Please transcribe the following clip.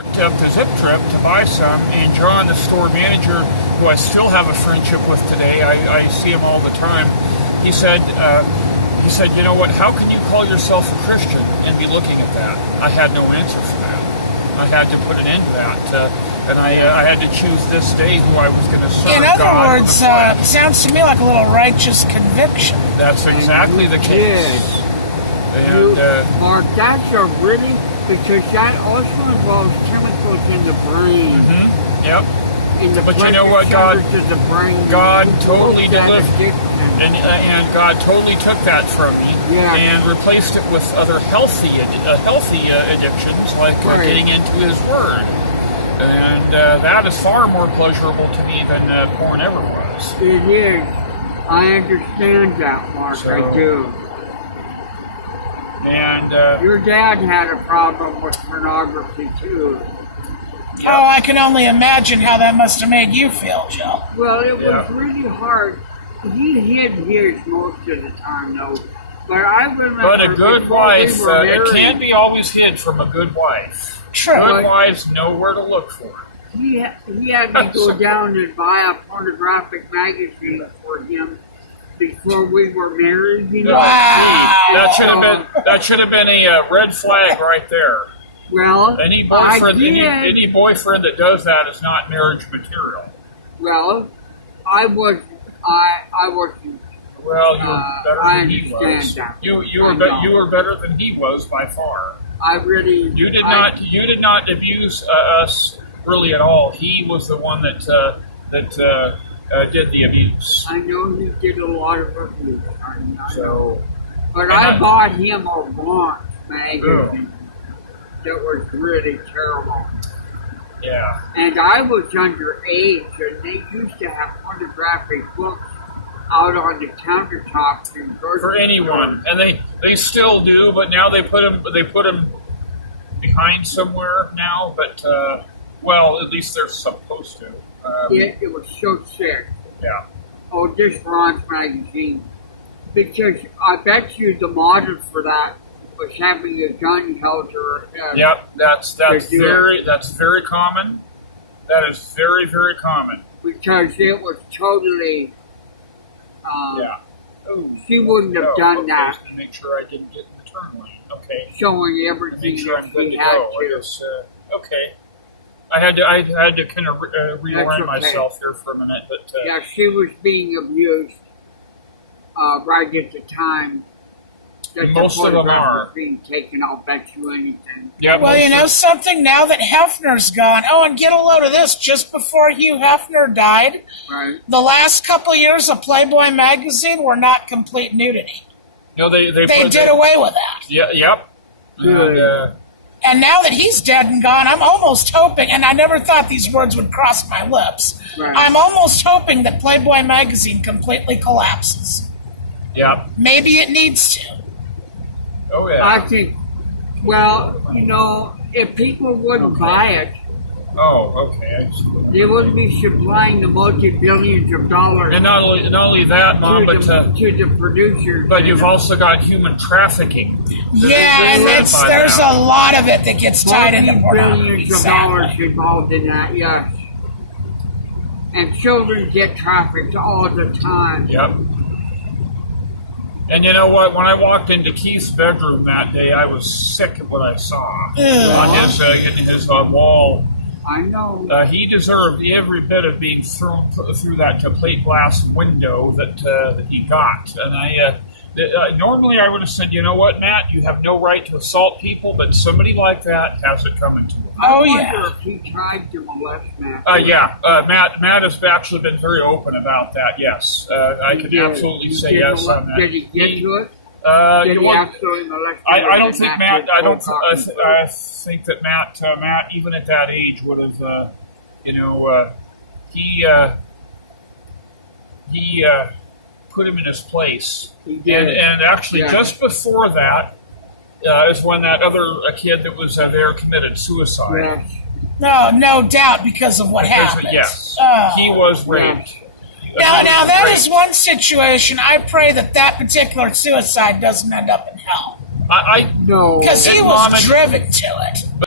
Up the Zip Trip to buy some, and John, the store manager, who I still have a friendship with today, I see him all the time. He said, you know what? How can you call yourself a Christian and be looking at that? I had no answer for that. I had to put an end to that, and I had to choose this day who I was going to serve. In other words, sounds to me like a little righteous conviction. That's exactly the case. And Mark, that's a really. Because that also involves chemicals in the brain. Mm-hmm. Yep. But you know what, God totally delivered, and God totally took that from me and replaced it with other healthy addictions, like getting into His Word, and that is far more pleasurable to me than porn ever was. It is. I understand that, Mark. I do. And your dad had a problem with pornography too. Yep. Oh, I can only imagine how that must have made you feel, Joe. Well, it was really hard. He hid his most of the time, though. But I remember. But a good wife, it can't be always hid from a good wife. True. Good wives know where to look for it. He had me go down and buy a pornographic magazine for him. Before we were married, you know. Wow. That should have been a red flag right there. Well, any boyfriend that does that is not marriage material. Well, I wasn't. Well, you were better than he was. That. You were better than he was by far. You did not abuse us really at all. He was the one that did the abuse. I know he did a lot of abuse. I know. But I bought him a launch magazine that was really terrible. Yeah. And I was underage, and they used to have pornographic books out on the countertops for anyone, and they still do, but now they put them behind somewhere now. But well, at least they're supposed to. It was so sick. Yeah. Oh, this Ron's magazine. Because I bet you the model for that was having a gun held to her head. Yep, that's very common. That is very, very common. Because it was totally. She wouldn't have done that. Just to make sure I didn't get in the turn lane. Okay. Showing everything sure that she had to. Okay. I had to kind of reorient myself here for a minute, but yeah, she was being abused right at the time. That most of them are being taken. I'll bet you anything. Yeah. Well, you know something. Now that Hefner's gone, and get a load of this. Just before Hugh Hefner died, the last couple years of Playboy magazine were not complete nudity. No, they did away with that. Yeah. Yep. And now that he's dead and gone, I'm almost hoping, and I never thought these words would cross my lips, I'm almost hoping that Playboy magazine completely collapses. Yeah. Maybe it needs to. Oh, yeah. I think, well, if people wouldn't buy it, okay. they wouldn't be supplying the multi-billions of dollars. And not only that, Mom, to the producers. But you've also got human trafficking. Yeah, and there's a lot of it that gets tied into pornography. Billions of dollars involved in that, yes. And children get trafficked all the time. Yep. And you know what? When I walked into Keith's bedroom that day, I was sick of what I saw on in his wall. I know. He deserved every bit of being thrown through that plate glass window that he got. And normally I would have said, you know what, Matt, you have no right to assault people, but somebody like that has it coming to him. I wonder if he tried to molest Matt. Matt has actually been very open about that. Yes, I can absolutely say yes on that. Did he get to it? Did he absolutely molest? I don't think Matt. I think that Matt, even at that age, would have. He put him in his place. He did. And actually, just before that is when that other kid that was there committed suicide. Yes. No doubt because of what happened. Yes, he was raped. Now that is one situation. I pray that particular suicide doesn't end up in hell. I know. Because he was driven to it.